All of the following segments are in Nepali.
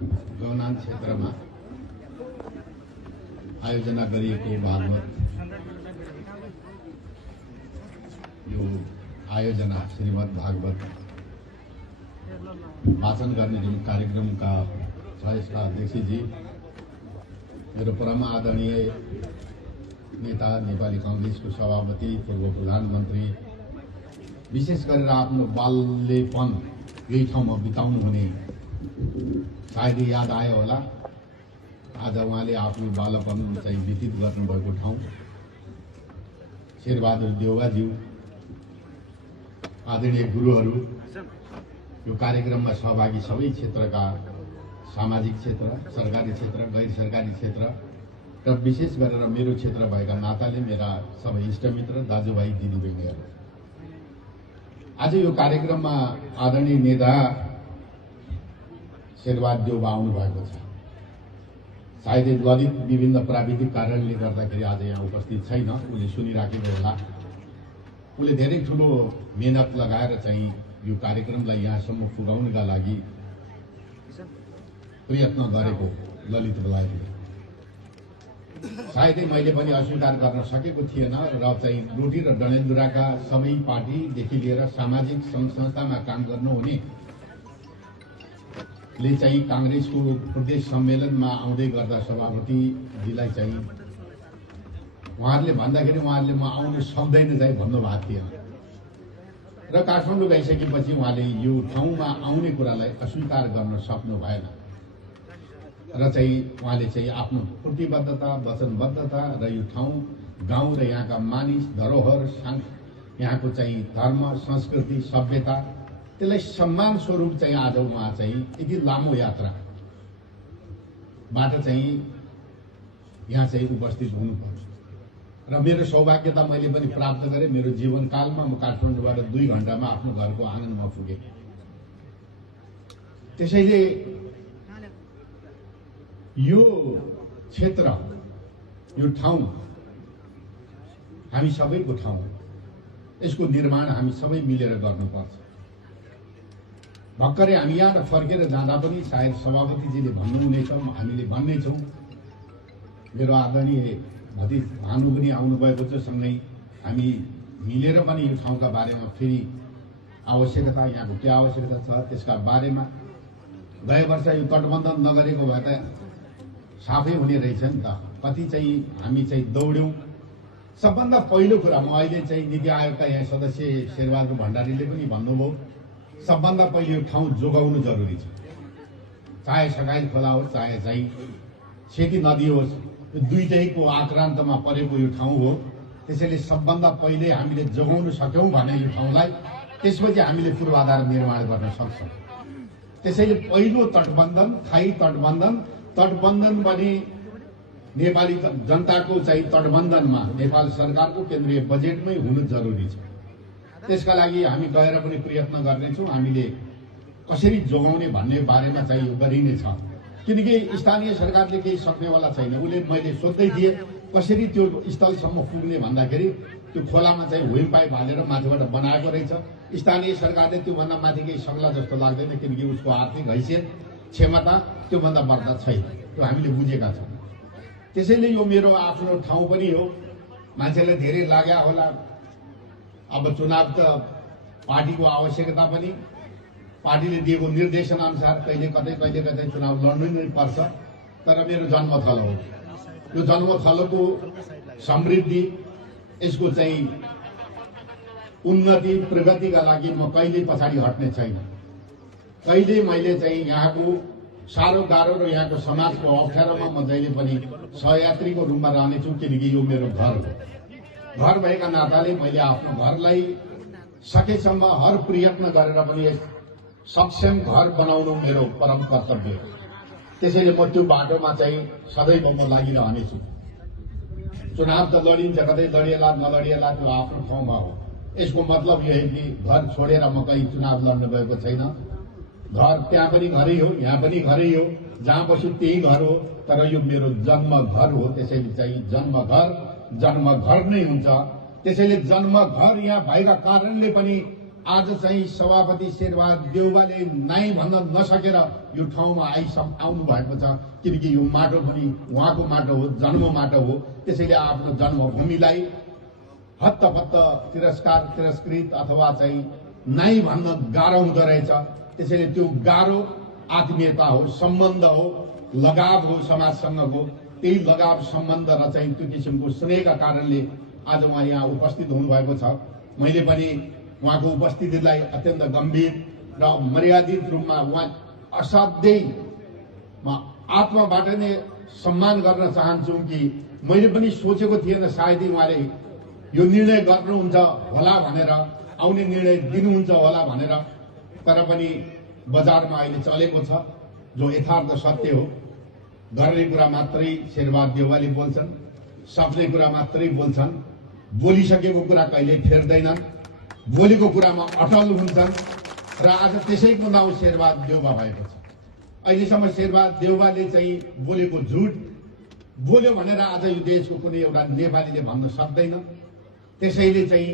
गौनान क्षेत्रमा आयोजना गरिएको भागवत यो आयोजना श्रीमद् भागवत वाचन गर्ने जुन कार्यक्रमका छ यसका अध्यक्षजी, मेरो परम आदरणीय नेता नेपाली कांग्रेसको सभापति, पूर्व प्रधानमन्त्री, विशेष गरेर आफ्नो बाल्यपन यही ठाउँमा बिताउनु हुने सायद याद आयो होला। आज उहाँले आफ्नो बालपन चाहिँ व्यतीत गर्नुभएको ठाउँ शेरबहादुर देउवाज्यू, आदरणीय गुरुहरू, यो कार्यक्रममा सहभागी सबै क्षेत्रका सामाजिक क्षेत्र, सरकारी क्षेत्र, गैर सरकारी क्षेत्र र विशेष गरेर मेरो क्षेत्र भएका नाताले मेरा सबै इष्टमित्र, दाजुभाइ, दिदीबहिनीहरू, आज यो कार्यक्रममा आदरणीय नेता शेरबहादुर देउवा आउनु भएको छ। सायदै ललित विभिन्न प्राविधिक कारणले गर्दाखेरि आज यहाँ उपस्थित छैन। उसले सुनिराखेको होला। उसले धेरै ठुलो मेहनत लगाएर चाहिँ यो कार्यक्रमलाई यहाँसम्म पुगाउनका लागि प्रयत्न गरेको ललित बलाइले सायदै मैले पनि अस्वीकार गर्न सकेको थिएन र चाहिँ रोटी र डडेलधुराका सबै पार्टीदेखि लिएर सामाजिक संस्थामा काम गर्नुहुने ले चाहिँ कांग्रेसको प्रदेश सम्मेलनमा आउँदै गर्दा सभापतिजीलाई चाहिँ उहाँहरूले भन्दाखेरि उहाँहरूले म आउनु सक्दैन चाहिँ भन्नुभएको थिएन र काठमाडौँ गइसकेपछि उहाँले यो ठाउँमा आउने कुरालाई अस्वीकार गर्न सक्नु भएन र चाहिँ उहाँले चाहिँ आफ्नो प्रतिबद्धता, वचनबद्धता र यो ठाउँ, गाउँ र यहाँका मानिस, धरोहर, यहाँको चाहिँ धर्म, संस्कृति, सभ्यता, त्यसलाई सम्मान स्वरूप चाहिँ आज उहाँ चाहिँ यति लामो यात्राबाट चाहिँ यहाँ चाहिँ उपस्थित हुनुपर्छ र मेरो सौभाग्यता मैले पनि प्राप्त गरेँ। मेरो जीवनकालमा म काठमाडौँबाट 2 घण्टामा आफ्नो घरको आँगनमा पुगेँ। त्यसैले यो क्षेत्र, यो ठाउँ हामी सबैको ठाउँ हो। यसको निर्माण हामी सबै मिलेर गर्नुपर्छ। भर्खरै हामी यहाँ फर्केर जाँदा पनि सायद सभापतिजीले भन्नुहुनेछ, हामीले भन्नेछौँ। मेरो आदरणीय भतिज भानु पनि आउनुभएको छ, सँगै हामी मिलेर पनि यो ठाउँका बारेमा फेरि आवश्यकता, यहाँको के आवश्यकता छ त्यसका बारेमा गए वर्ष यो तटबन्धन नगरेको भए त साफै हुने रहेछ नि त। कति चाहिँ हामी चाहिँ दौड्यौँ। सबभन्दा पहिलो कुरा म अहिले चाहिँ नीति आयोगका यहाँ सदस्य शेरबहादुर भण्डारीले पनि भन्नुभयो, सबभन्दा पहिले यो ठाउँ जोगाउनु जरुरी छ। चाहे सगाई खोला होस्, चाहे चाहिँ सेती नदी होस्, यो दुईटैको आक्रान्तमा परेको यो ठाउँ हो। त्यसैले सबभन्दा पहिले हामीले जोगाउन सक्यौँ भने यो ठाउँलाई, त्यसपछि हामीले पूर्वाधार निर्माण गर्न सक्छौँ। त्यसैले पहिलो तटबन्धन, थाई तटबन्धन पनि नेपाली जनताको चाहिँ तटबन्धनमा नेपाल सरकारको केन्द्रीय बजेटमै हुनु जरुरी छ। त्यसका लागि हामी गएर पनि प्रयत्न गर्नेछौँ। हामीले कसरी जोगाउने भन्ने बारेमा चाहिँ यो गरिनेछ, किनकि स्थानीय सरकारले केही सक्नेवाला छैन। उसले मैले सोध्दै थिएँ कसरी त्यो स्थलसम्म पुग्ने भन्दाखेरि त्यो खोलामा चाहिँ हुइल पाइप हालेर माथिबाट बनाएको रहेछ। स्थानीय सरकारले त्योभन्दा माथि केही सक्ला जस्तो लाग्दैन, किनकि उसको आर्थिक हैसियत, क्षमता त्योभन्दा बढ्दा छैन। त्यो हामीले बुझेका छौँ। त्यसैले यो मेरो आफ्नो ठाउँ पनि हो। मान्छेलाई धेरै लाग्या होला। अब चुनाव त पार्टीको आवश्यकता पनि, पार्टीले दिएको निर्देशन अनुसार कहिले कतै चुनाव लड्नु नै पर्छ। तर मेरो जन्मथलो हो। यो जन्मथलोको समृद्धि, यसको चाहिँ उन्नति, प्रगतिका लागि म कहिले पछाडि हट्ने छैन। कहिले मैले चाहिँ यहाँको साह्रो गाह्रो र यहाँको समाजको अप्ठ्यारोमा म जहिले पनि सहयात्रीको रूपमा रहनेछु, किनकि यो मेरो घर हो। घर भएका नाताले मैले आफ्नो घरलाई सकेसम्म हर प्रयत्न गरेर पनि सक्षम घर बनाउनु मेरो परम कर्तव्य हो। त्यसैले म त्यो बाटोमा चाहिँ सदैव म लागिरहनेछु। चुनाव त लडिन्छ, कतै लडिएला नलडिएला त्यो आफ्नो ठाउँमा हो। यसको मतलब यही कि घर छोडेर म कहीँ चुनाव लड्न गएको छैन। घर त्यहाँ पनि घरै हो, यहाँ पनि घरै हो, जहाँ बस्छु त्यही घर हो। तर यो मेरो जन्म घर हो। त्यसैले चाहिँ जन्म घर नै हुन्छ। त्यसैले जन्म घर यहाँ भएका कारणले पनि आज चाहिँ सभापति शेरबहादुर देउवाले नाइ भन्न नसकेर यो ठाउँमा आउनु भएको छ, किनकि यो माटो पनि उहाँको माटो हो, जन्म माटो हो। त्यसैले आफ्नो जन्मभूमिलाई हत्तपत्त तिरस्कृत अथवा चाहिँ नाइ भन्न गाह्रो हुँदो रहेछ। त्यसैले त्यो गाह्रो आत्मीयता हो, सम्बन्ध हो, लगाव हो समाजसँगको। त्यही लगाव सम्बन्ध र चाहिँ त्यो किसिमको स्नेहका कारणले आज उहाँ यहाँ उपस्थित हुनुभएको छ। मैले पनि उहाँको उपस्थितिलाई अत्यन्त गम्भीर र मर्यादित रूपमा उहाँ असाध्यै आत्माबाट नै सम्मान गर्न चाहन्छु कि मैले पनि सोचेको थिएन सायदै उहाँले यो निर्णय गर्नुहुन्छ होला भनेर, आउने निर्णय दिनुहुन्छ होला भनेर। तर पनि बजारमा अहिले चलेको छ जो यथार्थ सत्य हो। गर्ने कुरा मात्रै शेरबहादुर देउवाले बोल्छन्, सक्ने कुरा मात्रै बोल्छन्, बोलिसकेको कुरा कहिले फेर्दैनन्, बोलेको कुरामा अटल हुन्छन् र आज त्यसैको नाउँ शेरबहादुर देउवा भएको छ। अहिलेसम्म शेरबहादुर देउवाले चाहिँ बोलेको झुट बोल्यो भनेर आज यो देशको कुनै एउटा नेपालीले भन्न सक्दैन। त्यसैले चाहिँ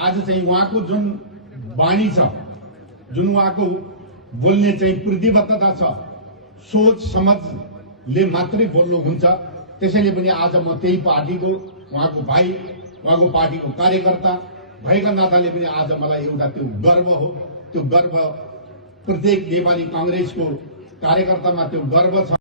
आज चाहिँ उहाँको जुन वाणी छ, जुन उहाँको बोल्ने चाहिँ प्रतिबद्धता छ, सोच समझले मात्रै बोल्नुहुन्छ। त्यसैले पनि आज म त्यही पार्टीको, उहाँको भाइ, उहाँको पार्टीको कार्यकर्ता भएका नाताले पनि आज मलाई एउटा त्यो गर्व हो। त्यो गर्व प्रत्येक नेपाली कांग्रेसको कार्यकर्तामा त्यो गर्व छ।